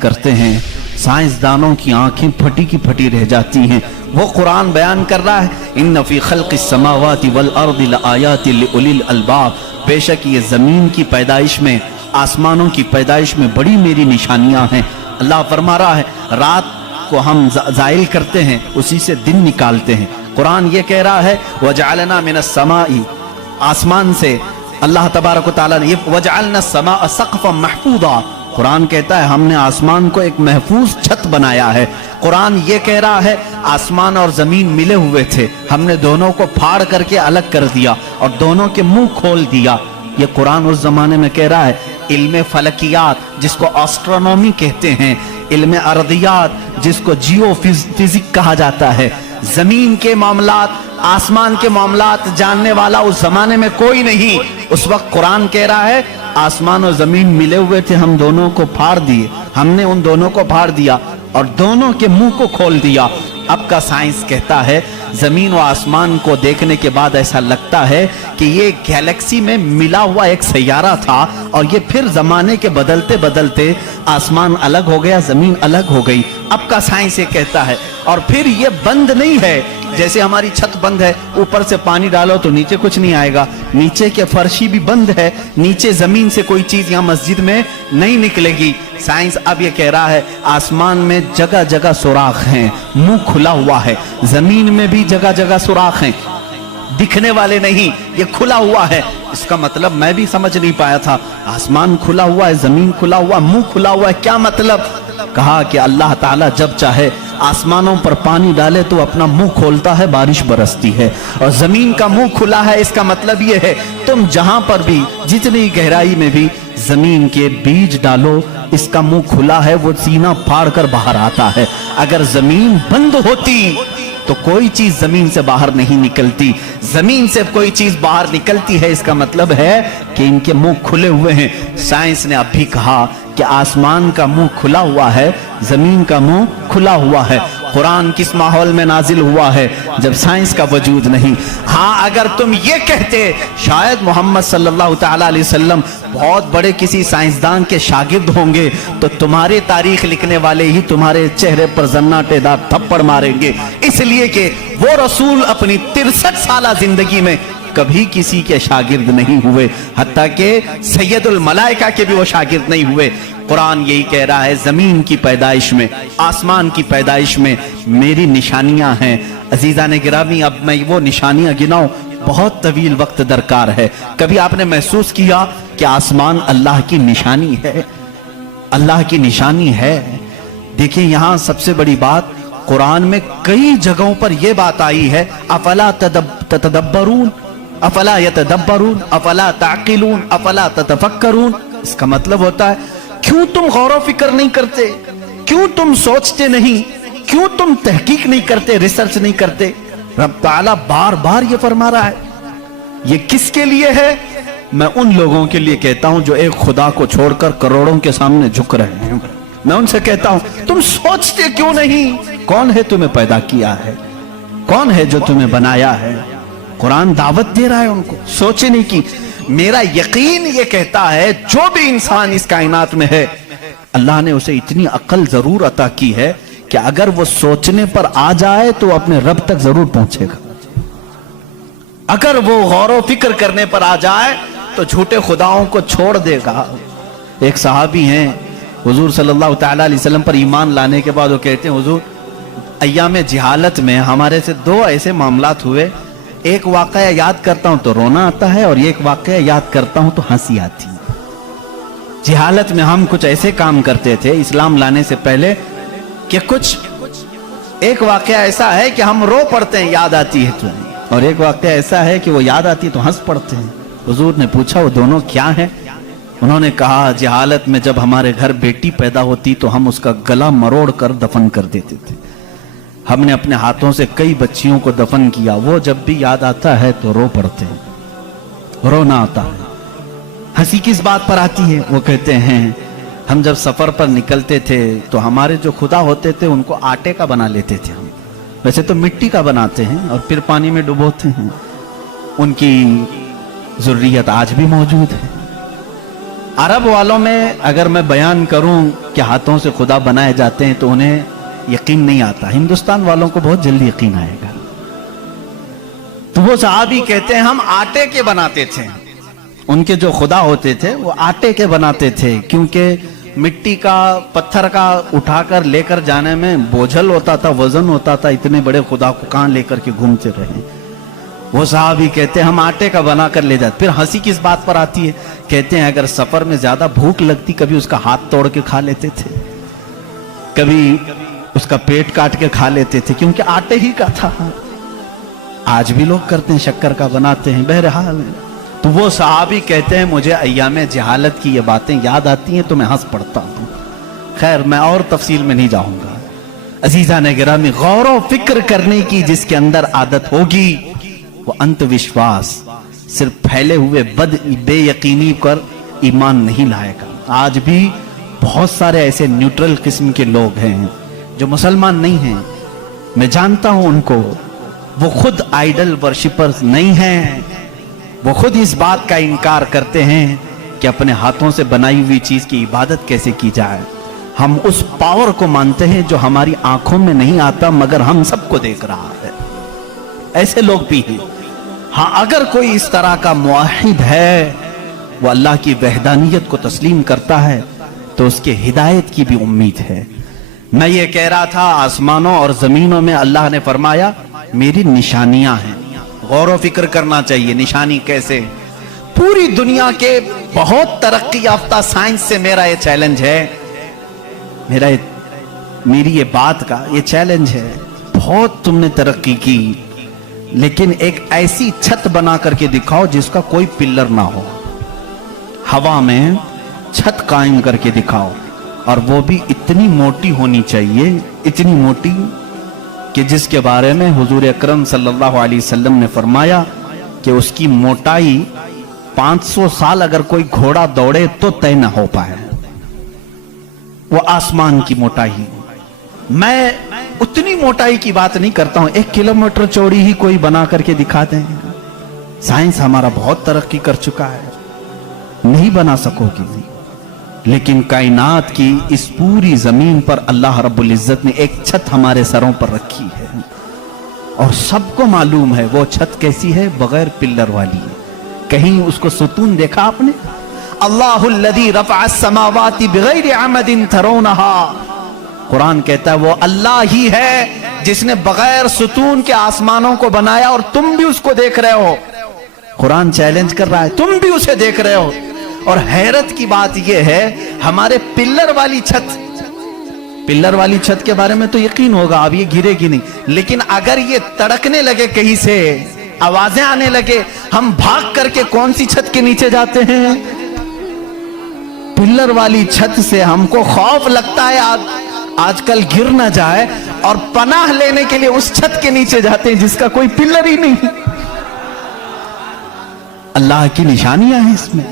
کرتے ہیں سائنسدانوں کی آنکھیں پھٹی کی پھٹی رہ جاتی ہیں. وہ قرآن بیان کر رہا ہے ان فی خلق السماوات والارض لآیات لأولی الالباب، بے شک یہ زمین کی پیدائش میں، آسمانوں کی پیدائش میں بڑی میری نشانیاں ہیں. اللہ فرما رہا ہے رات کو ہم زائل کرتے ہیں، اسی سے دن نکالتے ہیں. قرآن یہ کہہ رہا ہے وَجَعَلْنَا مِنَ السَّمَاءِ، آسمان سے اللہ تبارک و تعالیٰ نے وَجَعَلْنَا السَّمَاءَ سَقْفًا مَحْفُوظًا، قرآن کہتا ہے ہم نے آسمان کو ایک محفوظ چھت بنایا ہے. قرآن یہ کہہ رہا ہے آسمان اور زمین ملے ہوئے تھے، ہم نے دونوں کو پھاڑ کر کے الگ کر دیا اور دونوں کے منہ کھول دیا. یہ قرآن اس زمانے میں کہہ رہا ہے. علم فلکیات جس کو آسٹرونومی کہتے ہیں، علم ارضیات جس کو جیو فزک کہا جاتا ہے، زمین کے معاملات، آسمان کے معاملات جاننے والا اس زمانے میں کوئی نہیں. اس وقت قرآن کہہ رہا ہے آسمان اور زمین ملے ہوئے تھے، ہم دونوں کو پھاڑ دیے، ہم نے ان دونوں کو پھاڑ دیا اور دونوں کے منہ کو کھول دیا. اب کا سائنس کہتا ہے زمین و آسمان کو دیکھنے کے بعد ایسا لگتا ہے کہ یہ گیلیکسی میں ملا ہوا ایک سیارہ تھا اور یہ پھر زمانے کے بدلتے بدلتے آسمان الگ ہو گیا، زمین الگ ہو گئی. اب کا سائنس یہ کہتا ہے. اور پھر یہ بند نہیں ہے جیسے ہماری چھت بند ہے، اوپر سے پانی ڈالو تو نیچے کچھ نہیں آئے گا، نیچے کے فرشی بھی بند ہے، نیچے زمین سے کوئی چیز یہاں مسجد میں نہیں نکلے گی. سائنس اب یہ کہہ رہا ہے آسمان میں جگہ جگہ سوراخ ہیں، منہ کھلا ہوا ہے، زمین میں بھی جگہ جگہ سوراخ ہیں، دکھنے والے نہیں، یہ کھلا ہوا ہے. اس کا مطلب میں بھی سمجھ نہیں پایا تھا، آسمان کھلا ہوا ہے، زمین کھلا ہوا ہے، منہ کھلا ہوا ہے، کیا مطلب؟ کہا کہ اللہ تعالیٰ جب چاہے آسمانوں پر پانی ڈالے تو اپنا منہ کھولتا ہے، بارش برستی ہے، اور زمین کا منہ کھلا ہے. اس کا مطلب یہ ہے تم جہاں پر بھی جتنی گہرائی میں بھی زمین کے بیج ڈالو، اس کا منہ کھلا ہے، وہ سینہ پھاڑ کر باہر آتا ہے. اگر زمین بند ہوتی تو کوئی چیز زمین سے باہر نہیں نکلتی، زمین سے کوئی چیز باہر نکلتی ہے، اس کا مطلب ہے کہ ان کے منہ کھلے ہوئے ہیں. سائنس نے اب بھی کہا کہ آسمان کا منہ کھلا ہوا ہے، زمین کا منہ کھلا ہوا ہے. قرآن کس ماحول میں نازل ہوا ہے جب سائنس کا وجود نہیں. ہاں اگر تم یہ کہتے شاید محمد صلی اللہ تعالیٰ علیہ وسلم بہت بڑے کسی سائنسدان کے شاگرد ہوں گے تو تمہارے تاریخ لکھنے والے ہی تمہارے چہرے پر زناٹے دار تھپڑ ماریں گے، اس لیے کہ وہ رسول اپنی 63 سالہ زندگی میں کبھی کسی کے شاگرد نہیں ہوئے، حتیٰ کہ سید الملائکہ کے بھی وہ شاگرد نہیں ہوئے. قرآن یہی کہہ رہا ہے زمین کی پیدائش میں، آسمان کی پیدائش میں میری نشانیاں ہیں. عزیزان گرامی اب میں وہ نشانیاں گناؤں بہت طویل وقت درکار ہے. کبھی آپ نے محسوس کیا کہ آسمان اللہ کی نشانی ہے؟ اللہ کی نشانی ہے. دیکھیں یہاں سب سے بڑی بات قرآن میں کئی جگہوں پر یہ بات آئی ہے افلا تتدبرون، افلا یتدبرون، افلا تعقلون، افلا تتفکرون. اس کا مطلب ہوتا ہے کیوں تم غور و فکر نہیں کرتے، کیوں تم سوچتے نہیں، کیوں تم تحقیق نہیں کرتے، ریسرچ نہیں کرتے. رب تعالیٰ بار بار یہ فرما رہا ہے. یہ کس کے لیے ہے؟ میں ان لوگوں کے لیے کہتا ہوں جو ایک خدا کو چھوڑ کر کروڑوں کے سامنے جھک رہے ہیں. میں ان سے کہتا ہوں تم سوچتے کیوں نہیں؟ کون ہے تمہیں پیدا کیا ہے؟ کون ہے جو تمہیں بنایا ہے؟ قرآن دعوت دے رہا ہے ان کو سوچنے کی. میرا یقین یہ کہتا ہے جو بھی انسان اس کائنات میں ہے اللہ نے اسے اتنی عقل ضرور عطا کی ہے کہ اگر وہ سوچنے پر آ جائے تو اپنے رب تک ضرور پہنچے گا. اگر وہ غور و فکر کرنے پر آ جائے تو جھوٹے خداؤں کو چھوڑ دے گا. ایک صحابی ہیں حضور صلی اللہ تعالیٰ علیہ وسلم پر ایمان لانے کے بعد وہ کہتے ہیں حضور ایام جہالت میں ہمارے سے 2 ایسے معاملات ہوئے، ایک واقعہ یاد کرتا ہوں تو رونا آتا ہے اور ایک واقعہ یاد کرتا ہوں تو ہنسی آتی ہے. جہالت میں ہم کچھ ایسے کام کرتے تھے اسلام لانے سے پہلے کہ کچھ ایک واقعہ ایسا ہے کہ ہم رو پڑتے ہیں یاد آتی ہے تو، اور ایک واقعہ ایسا ہے کہ وہ یاد آتی ہے تو ہنس پڑتے ہیں. حضور نے پوچھا وہ دونوں کیا ہیں؟ انہوں نے کہا جہالت میں جب ہمارے گھر بیٹی پیدا ہوتی تو ہم اس کا گلا مروڑ کر دفن کر دیتے تھے. ہم نے اپنے ہاتھوں سے کئی بچیوں کو دفن کیا، وہ جب بھی یاد آتا ہے تو رو پڑتے ہیں، رونا آتا ہے. ہنسی کس بات پر آتی ہے؟ وہ کہتے ہیں ہم جب سفر پر نکلتے تھے تو ہمارے جو خدا ہوتے تھے ان کو آٹے کا بنا لیتے تھے. ہم ویسے تو مٹی کا بناتے ہیں اور پھر پانی میں ڈبوتے ہیں. ان کی ذریت آج بھی موجود ہے۔ عرب والوں میں اگر میں بیان کروں کہ ہاتھوں سے خدا بنائے جاتے ہیں تو انہیں یقین نہیں آتا، ہندوستان والوں کو بہت جلدی یقین آئے گا۔ تو وہ صحابی کہتے ہیں ہم آٹے کے بناتے تھے، ان کے جو خدا ہوتے تھے وہ آٹے کے بناتے تھے، کیونکہ مٹی کا پتھر کا اٹھا کر لے کر جانے میں بوجھل ہوتا تھا، وزن ہوتا تھا، اتنے بڑے خدا کو کہاں لے کر کے گھومتے رہے۔ وہ صحابی کہتے ہیں ہم آٹے کا بنا کر لے جاتے۔ پھر ہنسی کس بات پر آتی ہے؟ کہتے ہیں اگر سفر میں زیادہ بھوک لگتی کبھی اس کا ہاتھ توڑ کے کھا لیتے تھے، کبھی اس کا پیٹ کاٹ کے کھا لیتے تھے، کیونکہ آٹے ہی کا تھا۔ آج بھی لوگ کرتے ہیں، شکر کا بناتے ہیں۔ بہرحال تو وہ صحابی کہتے ہیں مجھے ایام جہالت کی یہ باتیں یاد آتی ہیں تو میں ہنس پڑتا ہوں۔ خیر میں اور تفصیل میں نہیں جاؤں گا۔ عزیزان گرامی، غور و فکر کرنے کی جس کے اندر عادت ہوگی وہ انت وشواس، صرف پھیلے ہوئے بے یقینی پر ایمان نہیں لائے گا۔ آج بھی بہت سارے ایسے نیوٹرل قسم کے لوگ ہیں جو مسلمان نہیں ہیں، میں جانتا ہوں ان کو، وہ خود آئیڈل ورشپرز نہیں ہیں، وہ خود اس بات کا انکار کرتے ہیں کہ اپنے ہاتھوں سے بنائی ہوئی چیز کی عبادت کیسے کی جائے۔ ہم اس پاور کو مانتے ہیں جو ہماری آنکھوں میں نہیں آتا مگر ہم سب کو دیکھ رہا ہے۔ ایسے لوگ بھی ہیں۔ ہاں اگر کوئی اس طرح کا موحد ہے، وہ اللہ کی وحدانیت کو تسلیم کرتا ہے تو اس کے ہدایت کی بھی امید ہے۔ میں یہ کہہ رہا تھا آسمانوں اور زمینوں میں اللہ نے فرمایا میری نشانیاں ہیں، غور و فکر کرنا چاہیے۔ نشانی کیسے؟ پوری دنیا کے بہت ترقی یافتہ سائنس سے میرا یہ چیلنج ہے، میری یہ بات کا یہ چیلنج ہے، بہت تم نے ترقی کی لیکن ایک ایسی چھت بنا کر کے دکھاؤ جس کا کوئی پلر نہ ہو، ہوا میں چھت قائم کر کے دکھاؤ، اور وہ بھی اتنی موٹی ہونی چاہیے، اتنی موٹی کہ جس کے بارے میں حضور اکرم صلی اللہ علیہ وسلم نے فرمایا کہ اس کی موٹائی 500 سال اگر کوئی گھوڑا دوڑے تو طے نہ ہو پائے، وہ آسمان کی موٹائی۔ میں اتنی موٹائی کی بات نہیں کرتا ہوں، 1 کلومیٹر چوڑی ہی کوئی بنا کر کے دکھا دیں، سائنس ہمارا بہت ترقی کر چکا ہے، نہیں بنا سکو گی، لیکن کائنات کی اس پوری زمین پر اللہ رب العزت نے ایک چھت ہمارے سروں پر رکھی ہے، اور سب کو معلوم ہے وہ چھت کیسی ہے، بغیر پلر والی ہے۔ کہیں اس کو ستون دیکھا آپ نے؟ اللہ الذی رفع السماوات بغیر عمد ترونها، قرآن کہتا ہے وہ اللہ ہی ہے جس نے بغیر ستون کے آسمانوں کو بنایا، اور تم بھی اس کو دیکھ رہے ہو۔ قرآن چیلنج کر رہا ہے، تم بھی اسے دیکھ رہے ہو۔ اور حیرت کی بات یہ ہے ہمارے پلر والی چھت کے بارے میں تو یقین ہوگا اب یہ گرے گی نہیں، لیکن اگر یہ تڑکنے لگے کہیں سے، آوازیں آنے لگے، ہم بھاگ کر کے کون سی چھت کے نیچے جاتے ہیں؟ پلر والی چھت سے ہم کو خوف لگتا ہے آج کل گر نہ جائے، اور پناہ لینے کے لیے اس چھت کے نیچے جاتے ہیں جس کا کوئی پلر ہی نہیں۔ اللہ کی نشانیاں ہیں اس میں۔